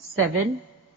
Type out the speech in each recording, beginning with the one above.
7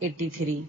83।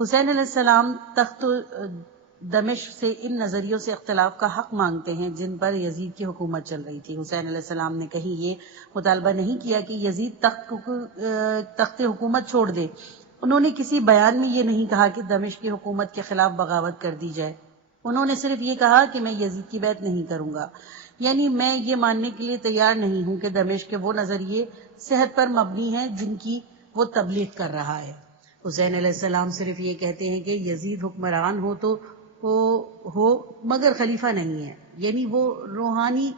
حسین علیہ السلام تخت دمشق سے ان نظریوں سے اختلاف کا حق مانگتے ہیں جن پر یزید کی حکومت چل رہی تھی۔ حسین علیہ السلام نے کہیں یہ مطالبہ نہیں کیا کہ یزید تخت حکومت چھوڑ دے۔ انہوں نے کسی بیان میں یہ نہیں کہا کہ دمشق کی حکومت کے خلاف بغاوت کر دی جائے۔ انہوں نے صرف یہ کہا کہ میں یزید کی بیعت نہیں کروں گا، یعنی میں یہ ماننے کے لیے تیار نہیں ہوں کہ دمشق کے وہ نظریے صحت پر مبنی ہیں جن کی وہ تبلیغ کر رہا ہے۔ حسین علیہ السلام صرف یہ کہتے ہیں کہ یزید حکمران ہو تو ہو مگر خلیفہ نہیں ہے، یعنی وہ روحانی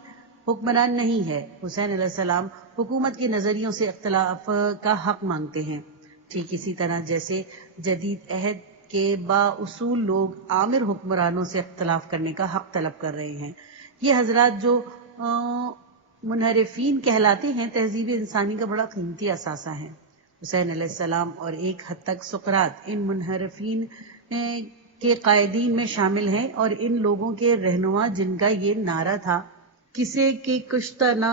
حکمران نہیں ہے۔ حسین علیہ السلام حکومت کے نظریوں سے اختلاف کا حق مانگتے ہیں، ٹھیک اسی طرح جیسے جدید عہد کے با اصول لوگ عامر حکمرانوں سے اختلاف کرنے کا حق طلب کر رہے ہیں۔ یہ حضرات جو منحرفین کہلاتے ہیں، تہذیب انسانی کا بڑا قیمتی اثاثہ ہیں۔ حسین علیہ السلام اور ایک حد تک سقراط ان منحرفین کے قائدین میں شامل ہیں اور ان لوگوں کے رہنما جن کا یہ نعرہ تھا، کسے کے کشتہ نہ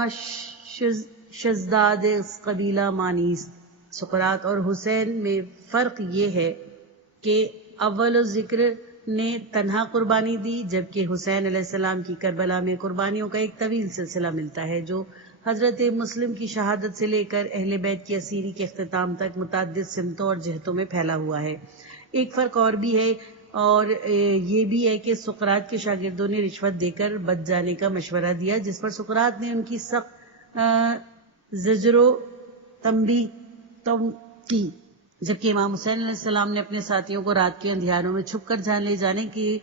شزداد قبیلہ مانیس۔ سقراط اور حسین میں فرق یہ ہے کہ اول ذکر نے تنہا قربانی دی، جبکہ حسین علیہ السلام کی کربلا میں قربانیوں کا ایک طویل سلسلہ ملتا ہے جو حضرت مسلم کی شہادت سے لے کر اہل بیت کی اسیری کے اختتام تک متعدد سمتوں اور جہتوں میں پھیلا ہوا ہے۔ ایک فرق اور بھی ہے، اور یہ بھی ہے کہ سقراط کے شاگردوں نے رشوت دے کر بچ جانے کا مشورہ دیا، جس پر سقراط نے ان کی سخت زجر و تنبیہ کی، جبکہ امام حسین علیہ السلام نے اپنے ساتھیوں کو رات کے اندھیاروں میں چھپ کر جان لے جانے کی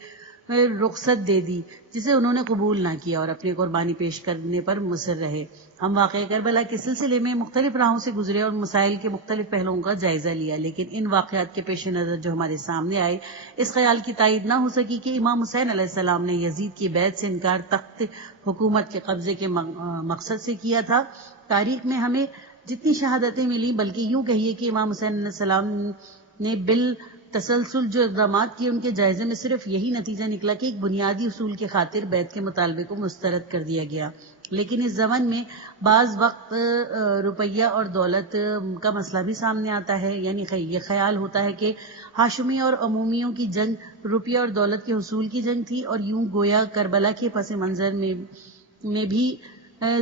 رخصت دے دی، جسے انہوں نے قبول نہ کیا اور اپنی قربانی پیش کرنے پر مصر رہے۔ ہم واقعہ کربلا کے سلسلے میں مختلف راہوں سے گزرے اور مسائل کے مختلف پہلوؤں کا جائزہ لیا، لیکن ان واقعات کے پیش نظر جو ہمارے سامنے آئے، اس خیال کی تائید نہ ہو سکی کہ امام حسین علیہ السلام نے یزید کی بیعت سے انکار تخت حکومت کے قبضے کے مقصد سے کیا تھا۔ تاریخ میں ہمیں جتنی شہادتیں ملی، بلکہ یوں کہیے کہ امام حسین علیہ السلام نے بالتسلسل جو اقدامات کیے، ان کے جائزے میں صرف یہی نتیجہ نکلا کہ ایک بنیادی اصول کی خاطر بیعت کے مطالبے کو مسترد کر دیا گیا۔ لیکن اس زمن میں بعض وقت روپیہ اور دولت کا مسئلہ بھی سامنے آتا ہے، یعنی یہ خیال ہوتا ہے کہ ہاشمی اور عمومیوں کی جنگ روپیہ اور دولت کے حصول کی جنگ تھی، اور یوں گویا کربلا کے پس منظر میں بھی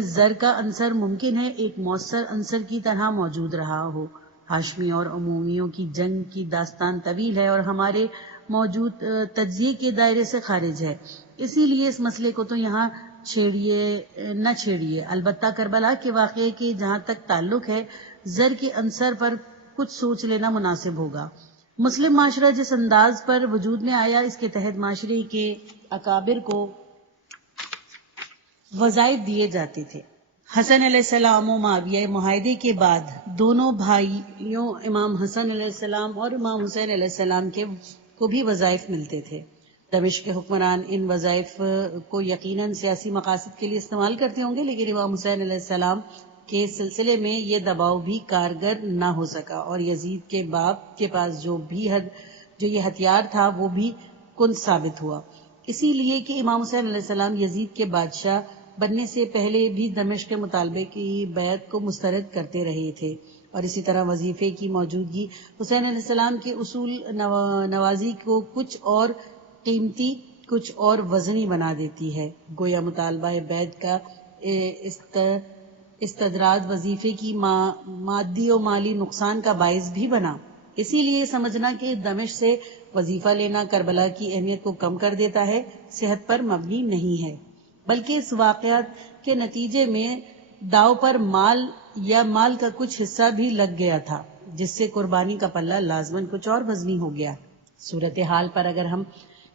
زر کا عنصر ممکن ہے ایک مؤثر عنصر کی طرح موجود رہا ہو۔ ہاشمی اور عمومیوں کی جنگ کی داستان طویل ہے اور ہمارے موجود تجزیے کے دائرے سے خارج ہے، اسی لیے اس مسئلے کو تو یہاں نہ چھیڑیے۔ البتہ کربلا کے واقعے کے جہاں تک تعلق ہے، زر کے عنصر پر کچھ سوچ لینا مناسب ہوگا۔ مسلم معاشرہ جس انداز پر وجود میں آیا، اس کے تحت معاشرے کے اکابر کو وظائف دیے جاتے تھے۔ حسن علیہ السلام و معاویہ معاہدے کے بعد دونوں بھائیوں امام حسن علیہ السلام اور امام حسین علیہ السلام کو بھی وظائف ملتے تھے۔ دمشق کے حکمران ان وظائف کو یقیناً سیاسی مقاصد کے لیے استعمال کرتے ہوں گے، لیکن امام حسین علیہ السلام کے سلسلے میں یہ دباؤ بھی کارگر نہ ہو سکا، اور یزید کے باپ کے پاس جو یہ ہتھیار تھا وہ بھی کند ثابت ہوا، اسی لیے کہ امام حسین علیہ السلام یزید کے بادشاہ بننے سے پہلے بھی دمشق کے مطالبے کی بیعت کو مسترد کرتے رہے تھے، اور اسی طرح وظیفے کی موجودگی حسین علیہ السلام کے اصول نوازی کو کچھ اور قیمتی، کچھ اور وزنی بنا دیتی ہے۔ گویا مطالبہ بیعت کا استدراج وظیفے کی مادی و مالی نقصان کا باعث بھی بنا۔ اسی لیے سمجھنا کہ دمشق سے وظیفہ لینا کربلا کی اہمیت کو کم کر دیتا ہے، صحت پر مبنی نہیں ہے، بلکہ اس واقعات کے نتیجے میں داؤ پر مال کا کچھ حصہ بھی لگ گیا تھا، جس سے قربانی کا پلہ لازماً کچھ اور وزنی ہو گیا۔ صورتحال پر اگر ہم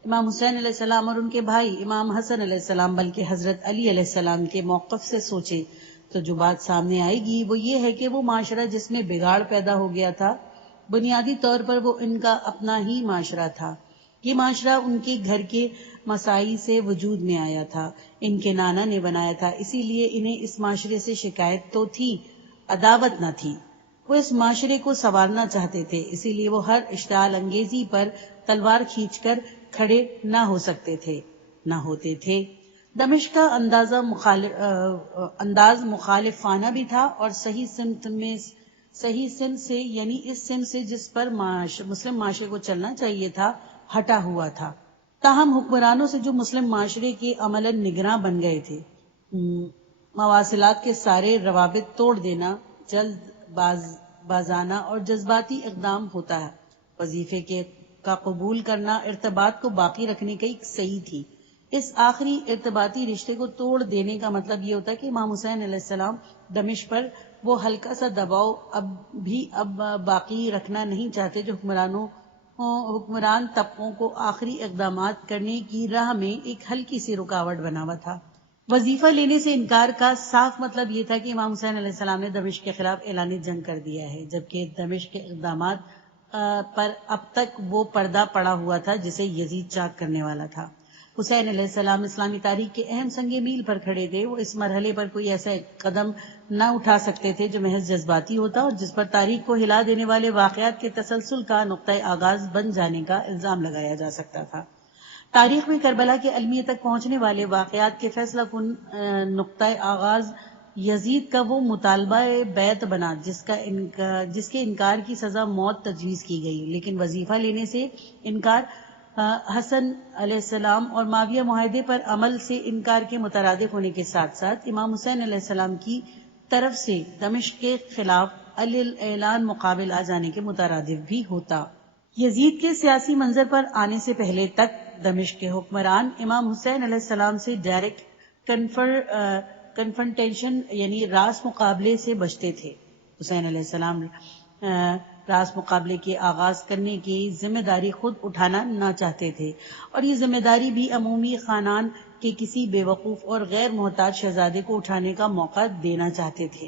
امام حسین علیہ السلام اور ان کے بھائی امام حسن علیہ السلام بلکہ حضرت علی علیہ السلام کے موقف سے سوچیں تو جو بات سامنے آئے گی وہ یہ ہے کہ وہ معاشرہ جس میں بگاڑ پیدا ہو گیا تھا، بنیادی طور پر وہ ان کا اپنا ہی معاشرہ تھا۔ یہ معاشرہ ان کے گھر کے مسائی سے وجود میں آیا تھا، ان کے نانا نے بنایا تھا، اسی لیے انہیں اس معاشرے سے شکایت تو تھی، عداوت نہ تھی۔ وہ اس معاشرے کو سنوارنا چاہتے تھے، اسی لیے وہ ہر اشتعال انگیزی پر تلوار کھینچ کر کھڑے نہ ہوتے تھے۔ دمشق کا انداز مخالفانہ بھی تھا اور صحیح سمت میں صحیح سمت سے یعنی اس سمت سے جس پر مسلم معاشرے کو چلنا چاہیے تھا ہٹا ہوا تھا۔ تاہم حکمرانوں سے جو مسلم معاشرے کے عملاً نگراں بن گئے تھے، مواصلات کے سارے روابط توڑ دینا جلد بازانہ اور جذباتی اقدام ہوتا ہے۔ وظیفے کا قبول کرنا ارتباط کو باقی رکھنے کا ایک صحیح تھی۔ اس آخری ارتباطی رشتے کو توڑ دینے کا مطلب یہ ہوتا ہے کہ امام حسین علیہ السلام دمشق پر وہ ہلکا سا دباؤ اب باقی رکھنا نہیں چاہتے جو حکمران طبقوں کو آخری اقدامات کرنے کی راہ میں ایک ہلکی سی رکاوٹ بنا ہوا تھا۔ وظیفہ لینے سے انکار کا صاف مطلب یہ تھا کہ امام حسین علیہ السلام نے دمشق کے خلاف اعلان جنگ کر دیا ہے، جبکہ دمشق کے اقدامات پر اب تک وہ پردہ پڑا ہوا تھا جسے یزید چاک کرنے والا تھا۔ حسین علیہ السلام اسلامی تاریخ کے اہم سنگ میل پر کھڑے تھے۔ وہ اس مرحلے پر کوئی ایسا قدم نہ اٹھا سکتے تھے جو محض جذباتی ہوتا اور جس پر تاریخ کو ہلا دینے والے واقعات کے تسلسل کا نقطۂ آغاز بن جانے کا الزام لگایا جا سکتا تھا۔ تاریخ میں کربلا کے المیہ تک پہنچنے والے واقعات کے فیصلہ کن نقطۂ آغاز یزید کا وہ مطالبہ بیعت بنا جس کے انکار کی سزا موت تجویز کی گئی، لیکن وظیفہ لینے سے انکار حسن علیہ السلام اور معاویہ معاہدے پر عمل سے انکار کے مترادف ہونے کے ساتھ ساتھ امام حسین علیہ السلام کی طرف سے دمشق کے خلاف اعلان مقابل آ جانے کے مترادف بھی ہوتا۔ یزید کے سیاسی منظر پر آنے سے پہلے تک دمشق کے حکمران امام حسین علیہ السلام سے ڈائریکٹ کنفرنٹیشن یعنی راس مقابلے سے بچتے تھے۔ حسین علیہ السلام راس مقابلے کے آغاز کرنے کی ذمہ داری خود اٹھانا نہ چاہتے تھے، اور یہ ذمہ داری بھی عمومی خاندان کے کسی بے وقوف اور غیر محتاج شہزادے کو اٹھانے کا موقع دینا چاہتے تھے۔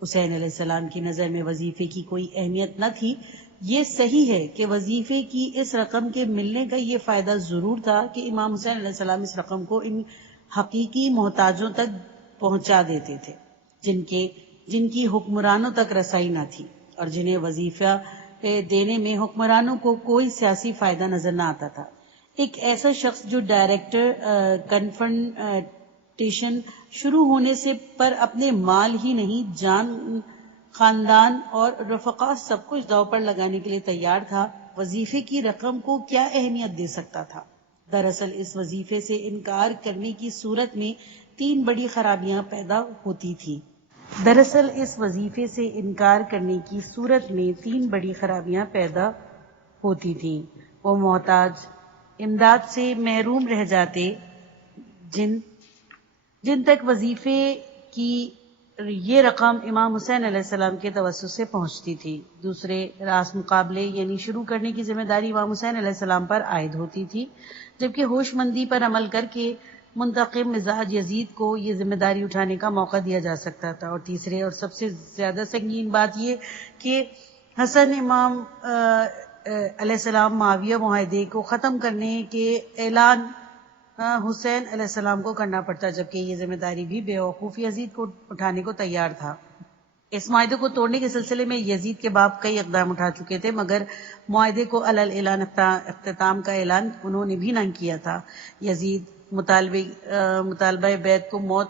حسین علیہ السلام کی نظر میں وظیفے کی کوئی اہمیت نہ تھی۔ یہ صحیح ہے کہ وظیفے کی اس رقم کے ملنے کا یہ فائدہ ضرور تھا کہ امام حسین علیہ السلام اس رقم کو ان حقیقی محتاجوں تک پہنچا دیتے تھے جن کی حکمرانوں تک رسائی نہ تھی، اور جنہیں وظیفہ دینے میں حکمرانوں کو کوئی سیاسی فائدہ نظر نہ آتا تھا۔ ایک ایسا شخص جو ڈائریکٹ کنفرنٹیشن شروع ہونے سے پر اپنے مال ہی نہیں جان، خاندان اور رفقا سب کچھ داؤ پر لگانے کے لیے تیار تھا، وظیفے کی رقم کو کیا اہمیت دے سکتا تھا؟ دراصل اس وظیفے سے انکار کرنے کی صورت میں تین بڑی خرابیاں پیدا ہوتی تھیں۔ وہ محتاج امداد سے محروم رہ جاتے جن تک وظیفے کی یہ رقم امام حسین علیہ السلام کے توسط سے پہنچتی تھی۔ دوسرے، راس مقابلے یعنی شروع کرنے کی ذمہ داری امام حسین علیہ السلام پر عائد ہوتی تھی، جبکہ ہوش مندی پر عمل کر کے منتقم مزاج یزید کو یہ ذمہ داری اٹھانے کا موقع دیا جا سکتا تھا۔ اور تیسرے اور سب سے زیادہ سنگین بات یہ کہ حسن امام علیہ السلام معاویہ معاہدے کو ختم کرنے کے اعلان حسین علیہ السلام کو کرنا پڑتا، جبکہ یہ ذمہ داری بھی بے وقوف یزید کو اٹھانے کو تیار تھا۔ اس معاہدے کو توڑنے کے سلسلے میں یزید کے باپ کئی اقدام اٹھا چکے تھے، مگر معاہدے کو علی الاعلان اختتام کا اعلان انہوں نے بھی نہ کیا تھا۔ یزید مطالبہ بیعت کو موت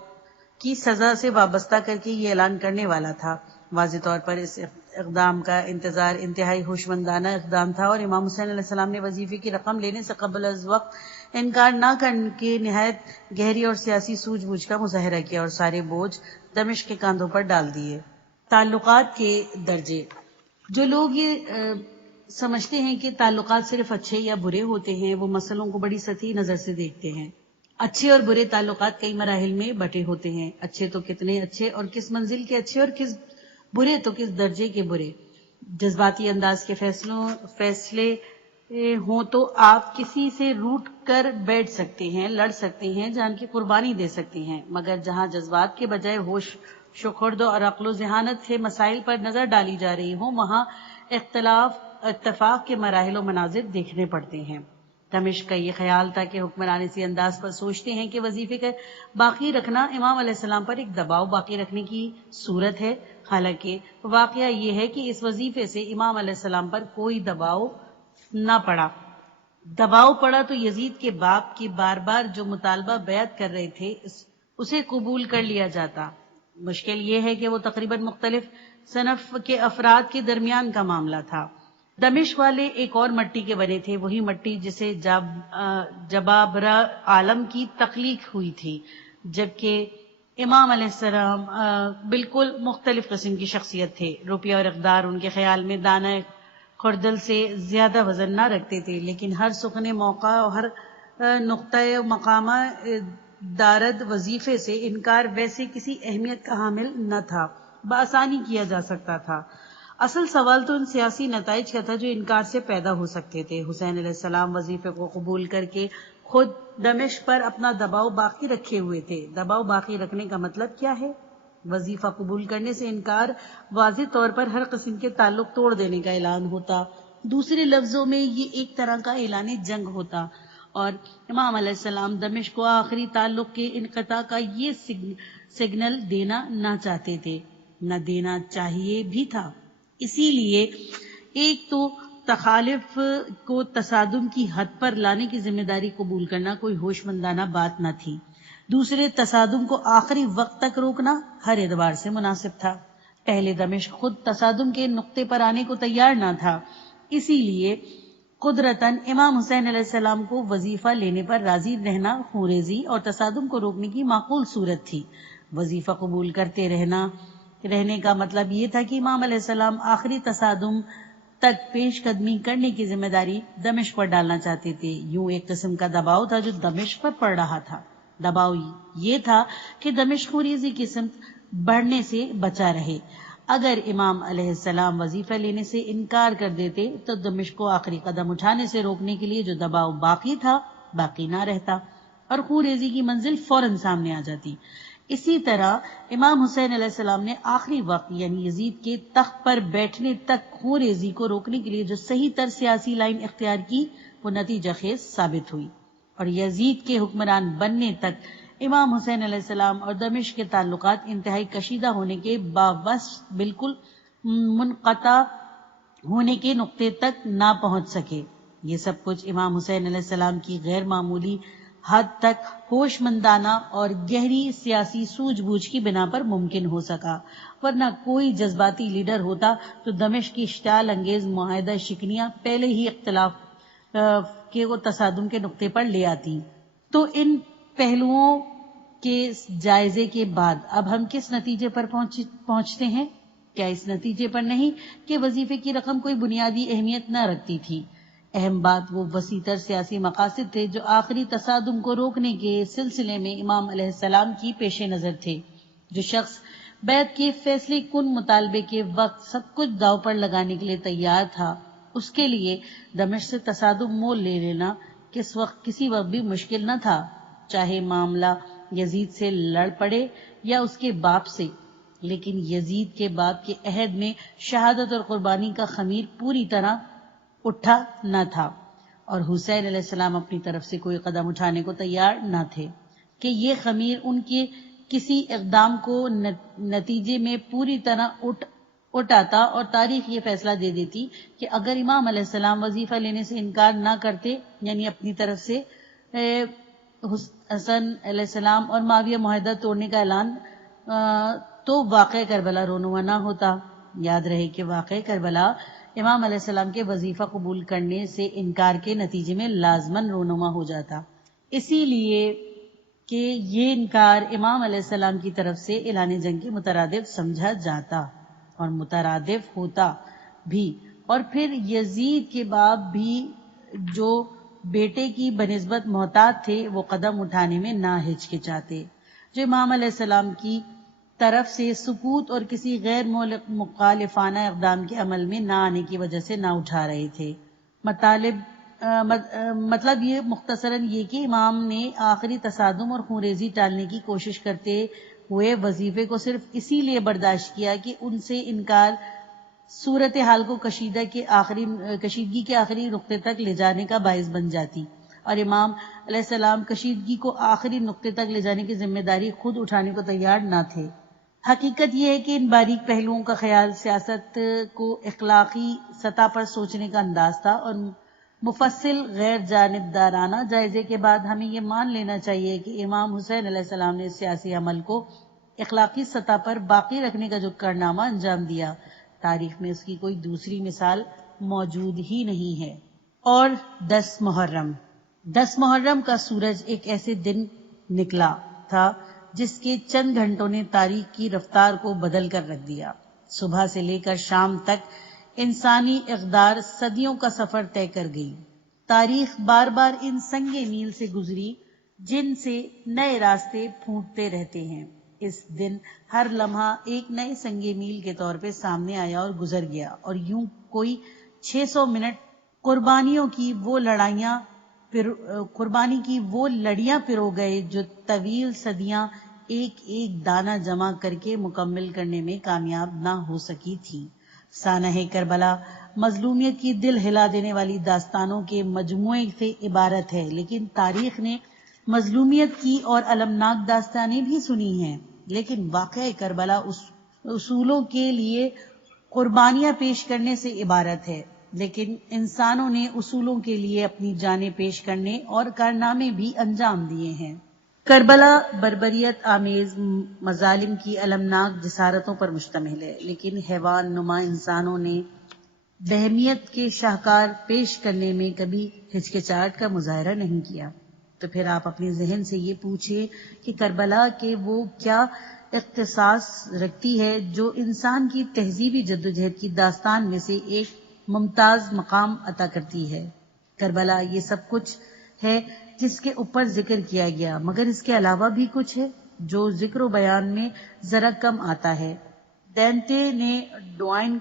کی سزا سے وابستہ کر کے یہ اعلان کرنے والا تھا۔ واضح طور پر اس اقدام کا انتظار انتہائی ہوشمندانہ اقدام تھا، اور امام حسین علیہ السلام نے وظیفے کی رقم لینے سے قبل از وقت انکار نہ کرنے کے نہایت گہری اور سیاسی سوجھ بوجھ کا مظاہرہ کیا اور سارے بوجھ دمشق کے کاندھوں پر ڈال دیے۔ تعلقات کے درجے۔ جو لوگ یہ سمجھتے ہیں کہ تعلقات صرف اچھے یا برے ہوتے ہیں، وہ مسئلوں کو بڑی سطحی نظر سے دیکھتے ہیں۔ اچھے اور برے تعلقات کئی مراحل میں بٹے ہوتے ہیں۔ اچھے تو کتنے اچھے اور کس منزل کے اچھے، اور کس برے تو کس درجے کے برے۔ جذباتی انداز کے فیصلے ہوں تو آپ کسی سے روٹ کر بیٹھ سکتے ہیں، لڑ سکتے ہیں، جان کی قربانی دے سکتے ہیں، مگر جہاں جذبات کے بجائے ہوش شخرد اور عقل و ذہانت سے مسائل پر نظر ڈالی جا رہی ہوں، وہاں اتفاق کے مراحل و مناظر دیکھنے پڑتے ہیں۔ دمشق کا یہ خیال تھا کہ حکمران اسی انداز پر سوچتے ہیں کہ وظیفے کا باقی رکھنا امام علیہ السلام پر ایک دباؤ باقی رکھنے کی صورت ہے، حالانکہ واقعہ یہ ہے کہ اس وظیفے سے امام علیہ السلام پر کوئی دباؤ نہ پڑا۔ دباؤ پڑا تو یزید کے باپ کی بار بار جو مطالبہ بیعت کر رہے تھے اسے قبول کر لیا جاتا۔ مشکل یہ ہے کہ وہ تقریباً مختلف صنف کے افراد کے درمیان کا معاملہ تھا۔ دمشق والے ایک اور مٹی کے بنے تھے، وہی مٹی جسے جبابرہ عالم کی تخلیق ہوئی تھی، جبکہ امام علیہ السلام بالکل مختلف قسم کی شخصیت تھے۔ روپیہ اور اقدار ان کے خیال میں دانہ خردل سے زیادہ وزن نہ رکھتے تھے، لیکن ہر سخن موقع اور ہر نقطۂ مقامہ دارد وظیفے سے انکار ویسے کسی اہمیت کا حامل نہ تھا، بآسانی کیا جا سکتا تھا۔ اصل سوال تو ان سیاسی نتائج کا تھا جو انکار سے پیدا ہو سکتے تھے۔ حسین علیہ السلام وظیفے کو قبول کر کے خود دمشق پر اپنا دباؤ باقی رکھے ہوئے تھے۔ دباؤ باقی رکھنے کا مطلب کیا ہے؟ وظیفہ قبول کرنے سے انکار واضح طور پر ہر قسم کے تعلق توڑ دینے کا اعلان ہوتا، دوسرے لفظوں میں یہ ایک طرح کا اعلان جنگ ہوتا، اور امام علیہ السلام دمشق کو آخری تعلق کے انقطاع کا یہ سگنل دینا نہ چاہتے تھے، نہ دینا چاہیے بھی تھا۔ اسی لیے ایک تو تخالف کو تصادم کی حد پر لانے کی ذمہ داری قبول کرنا کوئی ہوش مندانہ بات نہ تھی، دوسرے تصادم کو آخری وقت تک روکنا ہر اعتبار سے مناسب تھا۔ پہلے دمشق خود تصادم کے نقطے پر آنے کو تیار نہ تھا، اسی لیے قدرتاً امام حسین علیہ السلام کو وظیفہ لینے پر راضی رہنا خوریزی اور تصادم کو روکنے کی معقول صورت تھی۔ وظیفہ قبول کرتے رہنے کا مطلب یہ تھا کہ امام علیہ السلام آخری تصادم تک پیش قدمی کرنے کی ذمہ داری دمشق پر ڈالنا چاہتے تھے۔ یوں ایک قسم کا دباؤ تھا جو دمشق پر پڑ رہا تھا۔ دباؤ یہ تھا کہ دمشق خوریزی کی سمت بڑھنے سے بچا رہے۔ اگر امام علیہ السلام وظیفہ لینے سے انکار کر دیتے تو دمشق کو آخری قدم اٹھانے سے روکنے کے لیے جو دباؤ باقی تھا باقی نہ رہتا، اور خوریزی کی منزل فوراً سامنے آ جاتی۔ اسی طرح امام حسین علیہ السلام نے آخری وقت یعنی یزید کے تخت پر بیٹھنے تک خوریزی کو روکنے کے لیے جو صحیح تر سیاسی لائن اختیار کی وہ نتیجہ خیز ثابت ہوئی، اور یزید کے حکمران بننے تک امام حسین علیہ السلام اور دمشق کے تعلقات انتہائی کشیدہ ہونے کے باوصف بالکل منقطع ہونے کے نقطے تک نہ پہنچ سکے۔ یہ سب کچھ امام حسین علیہ السلام کی غیر معمولی حد تک ہوش مندانہ اور گہری سیاسی سوجھ بوجھ کی بنا پر ممکن ہو سکا، ورنہ کوئی جذباتی لیڈر ہوتا تو دمشق کی اشتعال انگیز معاہدہ شکنیاں پہلے ہی اختلاف کے وہ تصادم کے نقطے پر لے آتی۔ تو ان پہلوؤں کے جائزے کے بعد اب ہم کس نتیجے پر پہنچتے ہیں؟ کیا اس نتیجے پر نہیں کہ وظیفے کی رقم کوئی بنیادی اہمیت نہ رکھتی تھی؟ اہم بات وہ وسیع تر سیاسی مقاصد تھے جو آخری تصادم کو روکنے کے سلسلے میں امام علیہ السلام کی پیش نظر تھے۔ جو شخص بیعت کے فیصلے کن مطالبے کے وقت سب کچھ داؤ پر لگانے کے لیے تیار تھا، اس کے لیے دمشق سے تصادم مول لے لینا کسی وقت بھی مشکل نہ تھا، چاہے معاملہ یزید سے لڑ پڑے یا اس کے باپ سے۔ لیکن یزید کے باپ کے عہد میں شہادت اور قربانی کا خمیر پوری طرح اٹھا نہ تھا، اور حسین علیہ السلام اپنی طرف سے کوئی قدم اٹھانے کو تیار نہ تھے کہ یہ خمیر ان کے کسی اقدام کو نتیجے میں پوری طرح اٹھاتا، اور تاریخ یہ فیصلہ دے دیتی کہ اگر امام علیہ السلام وظیفہ لینے سے انکار نہ کرتے، یعنی اپنی طرف سے حسن علیہ السلام اور معاویہ معاہدہ توڑنے کا اعلان، تو واقعہ کربلا رونما نہ ہوتا۔ یاد رہے کہ واقعہ کربلا امام علیہ السلام کے وظیفہ قبول کرنے سے انکار کے نتیجے میں لازماً رونما ہو جاتا، اسی لیے کہ یہ انکار امام علیہ السلام کی طرف سے اعلان جنگ کے مترادف سمجھا جاتا اور مترادف ہوتا بھی، اور پھر یزید کے باپ بھی جو بیٹے کی بنسبت محتاط تھے وہ قدم اٹھانے میں نہ ہچکچاتے، جو امام علیہ السلام کی طرف سے سکوت اور کسی غیر مخالفانہ اقدام کے عمل میں نہ آنے کی وجہ سے نہ اٹھا رہے تھے۔ مطلب یہ مختصراً یہ کہ امام نے آخری تصادم اور خونریزی ٹالنے کی کوشش کرتے ہوئے وظیفے کو صرف اسی لیے برداشت کیا کہ ان سے انکار صورتحال کو کشیدگی کے آخری نقطے تک لے جانے کا باعث بن جاتی، اور امام علیہ السلام کشیدگی کو آخری نقطے تک لے جانے کی ذمہ داری خود اٹھانے کو تیار نہ تھے۔ حقیقت یہ ہے کہ ان باریک پہلوؤں کا خیال سیاست کو اخلاقی سطح پر سوچنے کا انداز تھا، اور مفصل غیر جانبدارانہ جائزے کے بعد ہمیں یہ مان لینا چاہیے کہ امام حسین علیہ السلام نے سیاسی عمل کو اخلاقی سطح پر باقی رکھنے کا جو کارنامہ انجام دیا، تاریخ میں اس کی کوئی دوسری مثال موجود ہی نہیں ہے۔ اور 10 محرم کا سورج ایک ایسے دن نکلا تھا جس کے چند گھنٹوں نے تاریخ کی رفتار کو بدل کر رکھ دیا۔ صبح سے لے کر شام تک انسانی اقدار صدیوں کا سفر طے کر گئی۔ تاریخ بار بار ان سنگ میل سے گزری جن سے نئے راستے پھونٹتے رہتے ہیں۔ اس دن ہر لمحہ ایک نئے سنگ میل کے طور پہ سامنے آیا اور گزر گیا، اور یوں کوئی 600 منٹ قربانی کی وہ لڑیاں پرو گئے جو طویل صدیاں ایک ایک دانہ جمع کر کے مکمل کرنے میں کامیاب نہ ہو سکی تھی۔ سانحہ کربلا مظلومیت کی دل ہلا دینے والی داستانوں کے مجموعے سے عبارت ہے، لیکن تاریخ نے مظلومیت کی اور المناک داستانیں بھی سنی ہیں، لیکن واقعہ کربلا اصولوں کے لیے قربانیاں پیش کرنے سے عبارت ہے، لیکن انسانوں نے اصولوں کے لیے اپنی جانیں پیش کرنے اور کارنامے بھی انجام دیے ہیں۔ کربلا بربریت آمیز مظالم کی المناک جسارتوں پر مشتمل ہے، لیکن حیوان نما انسانوں نے بہیمیت کے شاہکار پیش کرنے میں کبھی ہچکچاہٹ کا مظاہرہ نہیں کیا۔ تو پھر آپ اپنے ذہن سے یہ پوچھیں کہ کربلا کے وہ کیا اختصاص رکھتی ہے جو انسان کی تہذیبی جدوجہد کی داستان میں سے ایک ممتاز مقام عطا کرتی ہے۔ کربلا یہ سب کچھ ہے جس کے اوپر ذکر کیا گیا، مگر اس کے علاوہ بھی کچھ ہے جو ذکر و بیان میں ذرا کم آتا ہے۔ دانتے نے ڈوائن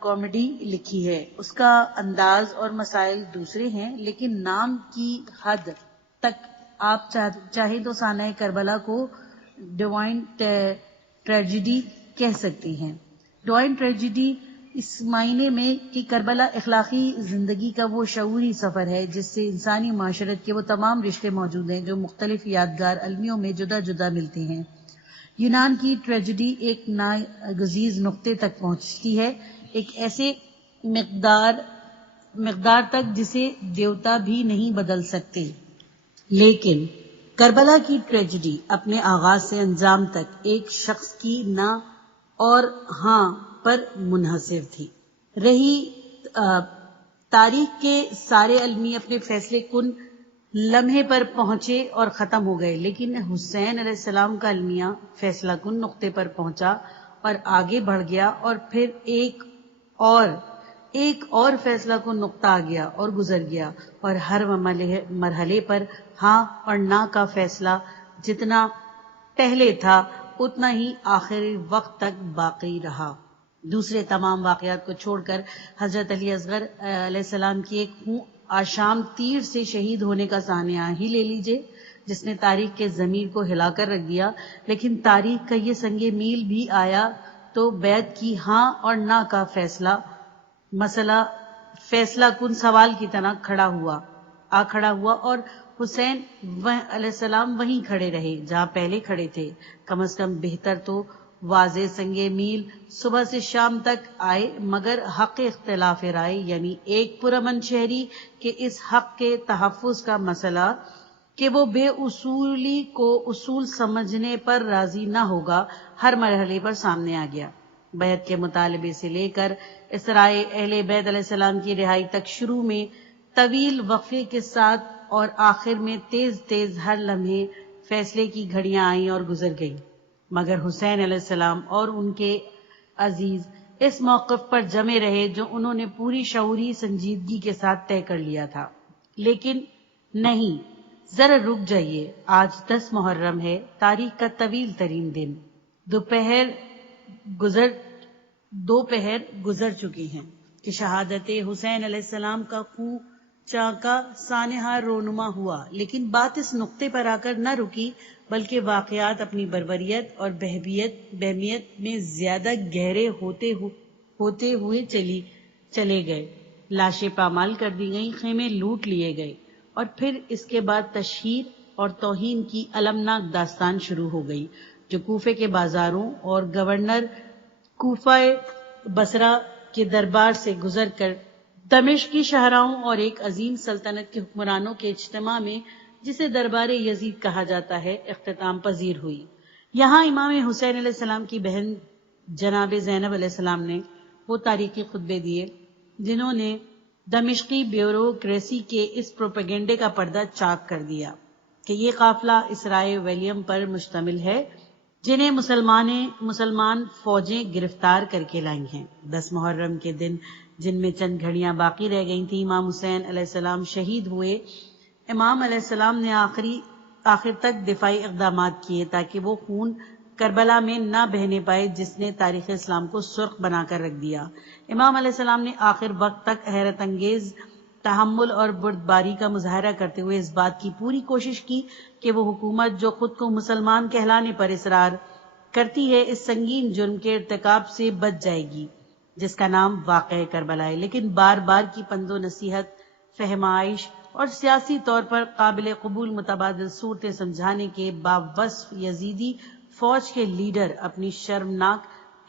کامیڈی لکھی ہے، اس کا انداز اور مسائل دوسرے ہیں، لیکن نام کی حد تک آپ چاہے تو سانحہ کربلا کو ڈوائن ٹریجڈی کہہ سکتے ہیں۔ ڈوائن ٹریجڈی اس معنی میں کہ کربلا اخلاقی زندگی کا وہ شعوری سفر ہے جس سے انسانی معاشرت کے وہ تمام رشتے موجود ہیں جو مختلف یادگار المیوں میں جدا جدا ملتے ہیں۔ یونان کی ٹریجڈی ایک ناگزیر نقطے تک پہنچتی ہے، ایک ایسے مقدار تک جسے دیوتا بھی نہیں بدل سکتے، لیکن کربلا کی ٹریجڈی اپنے آغاز سے انجام تک ایک شخص کی نہ اور ہاں پر منحصر تھی۔ رہی تاریخ کے سارے المی اپنے فیصلے کن لمحے پر پہنچے اور ختم ہو گئے، لیکن حسین علیہ السلام کا المیہ فیصلہ کن نقطے پر پہنچا اور آگے بڑھ گیا، اور پھر ایک اور فیصلہ کن نقطہ آ گیا اور گزر گیا، اور ہر مرحلے پر ہاں اور نہ کا فیصلہ جتنا پہلے تھا اتنا ہی آخری وقت تک باقی رہا۔ دوسرے تمام واقعات کو چھوڑ کر حضرت علی اصغر علیہ السلام کی ایک آشام تیر سے شہید ہونے کا سانحہ ہی لے لیجئے، جس نے تاریخ کے ضمیر کو ہلا کر رکھ دیا، لیکن تاریخ کا یہ سنگ میل بھی آیا تو بیعت کی ہاں اور نہ کا مسئلہ فیصلہ کن سوال کی طرح کھڑا ہوا اور حسین علیہ السلام وہیں کھڑے رہے جہاں پہلے کھڑے تھے۔ کم از کم بہتر تو واضح سنگ میل صبح سے شام تک آئے، مگر حق اختلاف رائے یعنی ایک پرامن شہری کے اس حق کے تحفظ کا مسئلہ کہ وہ بے اصولی کو اصول سمجھنے پر راضی نہ ہوگا، ہر مرحلے پر سامنے آ گیا۔ بیعت کے مطالبے سے لے کر اسرائے اہل بیت علیہ السلام کی رہائی تک، شروع میں طویل وقفے کے ساتھ اور آخر میں تیز ہر لمحے فیصلے کی گھڑیاں آئیں اور گزر گئیں، مگر حسین علیہ السلام اور ان کے عزیز اس موقف پر جمے رہے جو انہوں نے پوری شعوری سنجیدگی کے ساتھ طے کر لیا تھا۔ لیکن نہیں، ذرا رک جائیے، آج 10 محرم ہے، تاریخ کا طویل ترین دن۔ دوپہر گزر چکی ہیں کہ شہادت حسین علیہ السلام کا خون چاکا سانحہ رونما ہوا، لیکن بات اس نقطے پر آ کر نہ رکی، بلکہ واقعات اپنی بربریت اور بہمیت میں زیادہ گہرے ہوتے ہوئے چلے گئے۔ لاشیں پامال کر دی گئیں، خیمے لوٹ لیے گئے، اور پھر اس کے بعد تشہیر اور توہین کی المناک داستان شروع ہو گئی، جو کوفے کے بازاروں اور گورنر کوفہ بصرہ کے دربار سے گزر کر دمشق کی شاہراہوں اور ایک عظیم سلطنت کے حکمرانوں کے اجتماع میں، جسے دربار یزید کہا جاتا ہے، اختتام پذیر ہوئی۔ یہاں امام حسین علیہ السلام کی بہن جناب زینب علیہ السلام نے وہ تاریخی خطبے دیے جنہوں نے دمشقی بیوروکریسی کے اس پروپیگنڈے کا پردہ چاک کر دیا کہ یہ قافلہ اسرائے ولیم پر مشتمل ہے جنہیں مسلمان فوجیں گرفتار کر کے لائی ہیں۔ 10 محرم کے دن جن میں چند گھڑیاں باقی رہ گئی تھیں امام حسین علیہ السلام شہید ہوئے۔ امام علیہ السلام نے آخر تک دفاعی اقدامات کیے تاکہ وہ خون کربلا میں نہ بہنے پائے جس نے تاریخ اسلام کو سرخ بنا کر رکھ دیا۔ امام علیہ السلام نے آخر وقت تک حیرت انگیز تحمل اور بردباری کا مظاہرہ کرتے ہوئے اس بات کی پوری کوشش کی کہ وہ حکومت جو خود کو مسلمان کہلانے پر اصرار کرتی ہے اس سنگین جرم کے ارتکاب سے بچ جائے گی جس کا نام واقعہ کربلا ہے، لیکن بار بار کی پند و نصیحت، فہمائش اور سیاسی طور پر قابل قبول متبادل صورتیں سمجھانے کے باوصف یزیدی فوج کے لیڈر اپنی شرمناک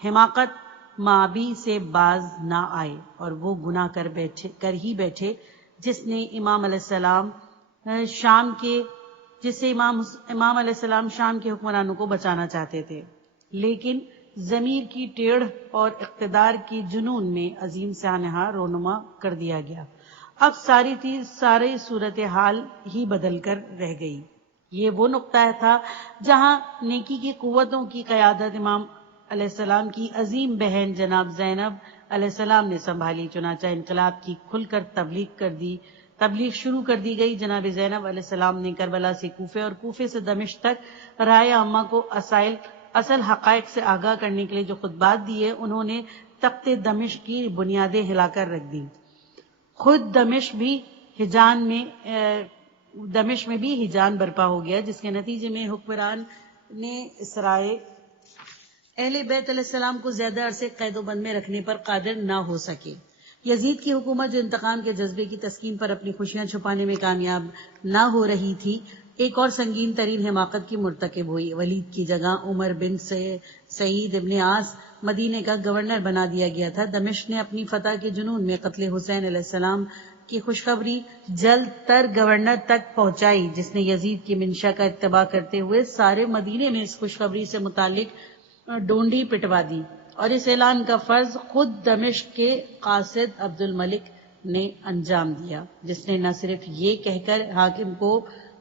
حماقت معابی سے باز نہ آئے اور وہ گناہ کر ہی بیٹھے جس نے امام علیہ السلام شام کے حکمرانوں کو بچانا چاہتے تھے، لیکن ضمیر کی ٹیڑھ اور اقتدار کی جنون میں عظیم سانحہ رونما کر دیا گیا۔ اب ساری صورتحال ہی بدل کر رہ گئی۔ یہ وہ نقطہ تھا جہاں نیکی کی قوتوں کی قیادت امام علیہ السلام کی عظیم بہن جناب زینب علیہ السلام نے سنبھالی، چنانچہ انقلاب کی کھل کر تبلیغ شروع کر دی گئی۔ جناب زینب علیہ السلام نے کربلا سے کوفے اور کوفے سے دمشق تک رائے عامہ کو اصل حقائق سے آگاہ کرنے کے لیے جو خطبات دیے انہوں نے تخت دمشق کی بنیادیں ہلا کر رکھ دیں۔ خود دمشق میں بھی ہیجان برپا ہو گیا جس کے نتیجے میں حکمران نے اسرائے اہل بیت علیہ السلام کو زیادہ عرصے قید و بند میں رکھنے پر قادر نہ ہو سکے۔ یزید کی حکومت جو انتقام کے جذبے کی تسکین پر اپنی خوشیاں چھپانے میں کامیاب نہ ہو رہی تھی ایک اور سنگین ترین حماقت کی مرتکب ہوئی۔ ولید کی جگہ عمر بن سعید ابن عاص مدینے کا گورنر بنا دیا گیا تھا۔ دمشق نے اپنی فتح کے جنون میں قتل حسین علیہ السلام کی خوشخبری جلد تر گورنر تک پہنچائی جس نے یزید کی منشا کا اتباع کرتے ہوئے سارے مدینے میں اس خوشخبری سے متعلق ڈونڈی پٹوا دی، اور اس اعلان کا فرض خود دمشق کے قاصد عبد الملک نے انجام دیا جس نے نہ صرف یہ کہہ کر حاکم کو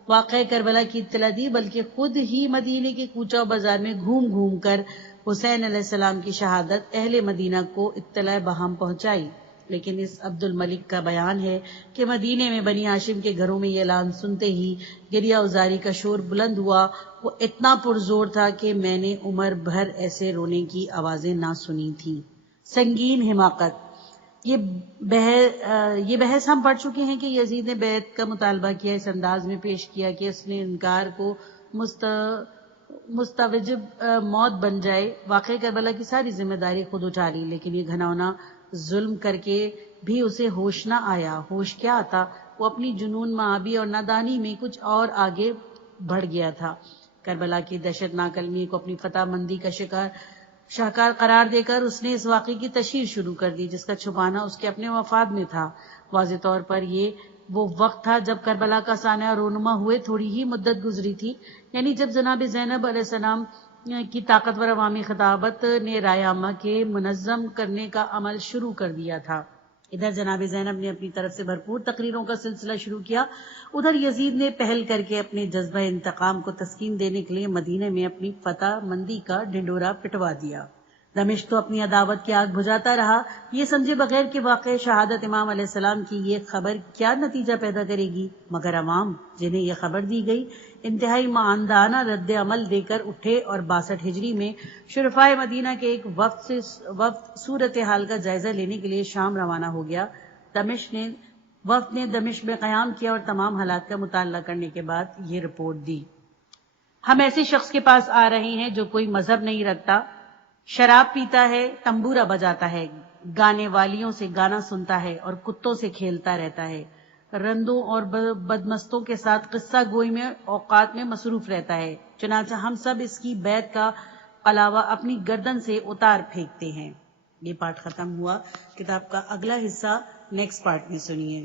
واقعہ کربلا کی اطلاع دی بلکہ خود ہی مدینے کے کوچہ و بازار میں گھوم گھوم کر حسین علیہ السلام کی شہادت اہل مدینہ کو اطلاع بہم پہنچائی۔ لیکن اس عبد الملک کا بیان ہے کہ مدینے میں بنی ہاشم کے گھروں میں یہ اعلان سنتے ہی گریہ ازاری کا شور بلند ہوا، وہ اتنا پرزور تھا کہ میں نے عمر بھر ایسے رونے کی آوازیں نہ سنی تھیں۔ سنگین حماقت۔ یہ بحث ہم پڑھ چکے ہیں کہ یزید نے بیعت کا مطالبہ کیا، اس انداز میں پیش کیا کہ اس نے انکار کو مستوجب موت بن جائے۔ واقعہ کربلا کی ساری ذمہ داری خود اٹھا لی، لیکن یہ گھناؤنا ظلم کر کے بھی اسے ہوش نہ آیا۔ ہوش کیا آتا؟ وہ اپنی جنون معابی اور نادانی میں کچھ اور آگے بڑھ گیا تھا۔ کربلا کی دہشتناک المیے کو اپنی فتح مندی کا شاہکار قرار دے کر اس نے اس واقعے کی تشہیر شروع کر دی جس کا چھپانا اس کے اپنے مفاد میں تھا۔ واضح طور پر یہ وہ وقت تھا جب کربلا کا سانحہ رونما ہوئے تھوڑی ہی مدت گزری تھی، یعنی جب جناب زینب علیہ السلام کی طاقتور عوامی خطابت نے رائے عامہ کے منظم کرنے کا عمل شروع کر دیا تھا۔ ادھر جناب زینب نے اپنی طرف سے بھرپور تقریروں کا سلسلہ شروع کیا، ادھر یزید نے پہل کر کے اپنے جذبہ انتقام کو تسکین دینے کے لیے مدینے میں اپنی فتح مندی کا ڈھنڈورا پٹوا دیا۔ دمشق تو اپنی عداوت کی آگ بجھاتا رہا، یہ سمجھے بغیر کہ واقع شہادت امام علیہ السلام کی یہ خبر کیا نتیجہ پیدا کرے گی، مگر عوام جنہیں یہ خبر دی گئی انتہائی معاندانہ رد عمل دے کر اٹھے اور 62 ہجری میں شرفائے مدینہ کے ایک وفد صورتحال کا جائزہ لینے کے لیے شام روانہ ہو گیا۔ وفد نے دمشق میں قیام کیا اور تمام حالات کا مطالعہ کرنے کے بعد یہ رپورٹ دی: ہم ایسے شخص کے پاس آ رہے ہیں جو کوئی مذہب نہیں رکھتا، شراب پیتا ہے، تنبورہ بجاتا ہے، گانے والیوں سے گانا سنتا ہے اور کتوں سے کھیلتا رہتا ہے، رندوں اور بدمستوں کے ساتھ قصہ گوئی میں اوقات میں مصروف رہتا ہے، چنانچہ ہم سب اس کی بیعت کا علاوہ اپنی گردن سے اتار پھینکتے ہیں۔ یہ پارٹ ختم ہوا۔ کتاب کا اگلا حصہ نیکسٹ پارٹ میں سنیے۔